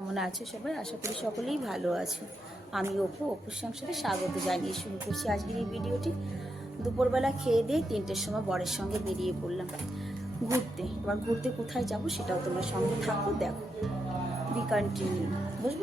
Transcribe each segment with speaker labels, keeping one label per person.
Speaker 1: কেমন আছে সবাই? আশা করি সকলেই ভালো আছে। আমি অপু, অপুর সংসারে স্বাগত জানিয়ে শুরু করছি আজকের এই ভিডিওটি। দুপুরবেলা খেয়ে দিয়ে তিনটের সময় বরের সঙ্গে বেরিয়ে পড়লাম ঘুরতে। এবার ঘুরতে কোথায় যাব সেটাও তোমার সঙ্গে থাকো, দেখো। বি কন্টিনিউ বুঝব?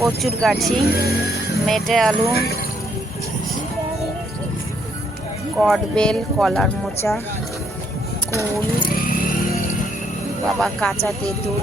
Speaker 1: কচুর গাছি মেটে আলু কটবেল কলার মোচা কুল বাবা কাঁচা তেঁতুল।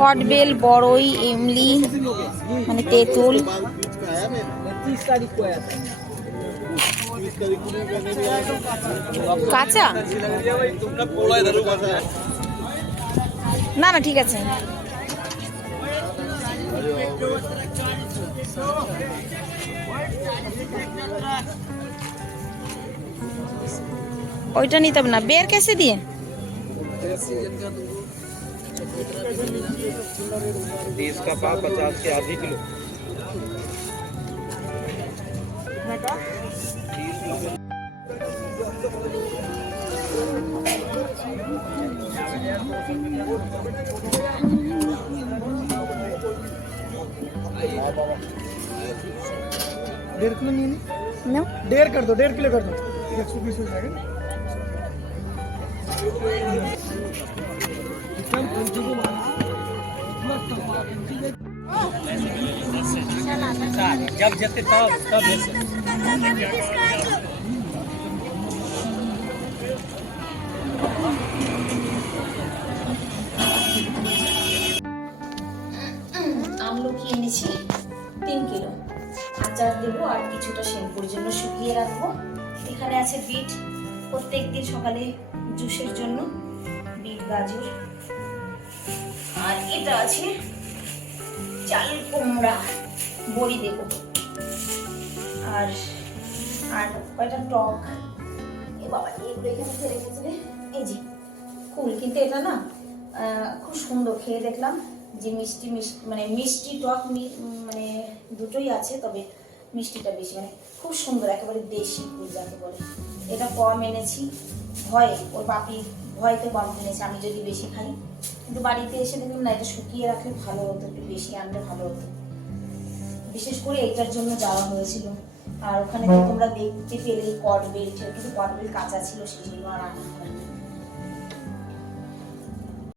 Speaker 1: কটবেল, বড়ই এমলি মানে তেঁতুল। কাঁচা? না না, ঠিক আছে। ওইটা নিতে হবে না। বের কেসে দিয়ে?
Speaker 2: तीस का पाव पचास के आधी किलो।
Speaker 3: डेढ़ किलो नहीं डेढ़ कर दो डेढ़ किलो कर दो। एक सौ बीस हो जाएगा।
Speaker 2: जब जते तब तब
Speaker 1: আমলকি এনেছি তিন কিলো আচার দেবো আর কিছুটা শ্যাম্পুর জন্য শুকিয়ে রাখবো এখানে আছে বিট প্রত্যেক দিন সকালে জুসের জন্য বিট, গাজর আর এটা আছে চাল কুমড়া, বড়ি দেবো। আর আর কয়টা টক? এ বাবা এগুলো এখানে ফেলে রে। এই যে কুল কিন্তু এটা না খুব সুন্দর খেয়ে দেখলাম যে মিষ্টি মিষ্টি মানে মিষ্টি টক মানে দুটোই আছে, তবে মিষ্টিটা বেশি মানে খুব সুন্দর একেবারে দেশি ফুল যাকে বলে। এটা কম এনেছি ভয়ে ওর বাপি ভয়তে কম এনেছে আমি যদি বেশি খাই। কিন্তু বাড়িতে এসে দেখলাম না এটা শুকিয়ে রাখলে ভালো হতো একটু বেশি আনলে ভালো হতো। বিশেষ করে এটার জন্য যাওয়া হয়েছিল। আর ওখানে তো তোমরা দেখতে পেলে কট বেল কিন্তু কট বেল কাঁচা ছিল সেই জন্য আর আনা হয়নি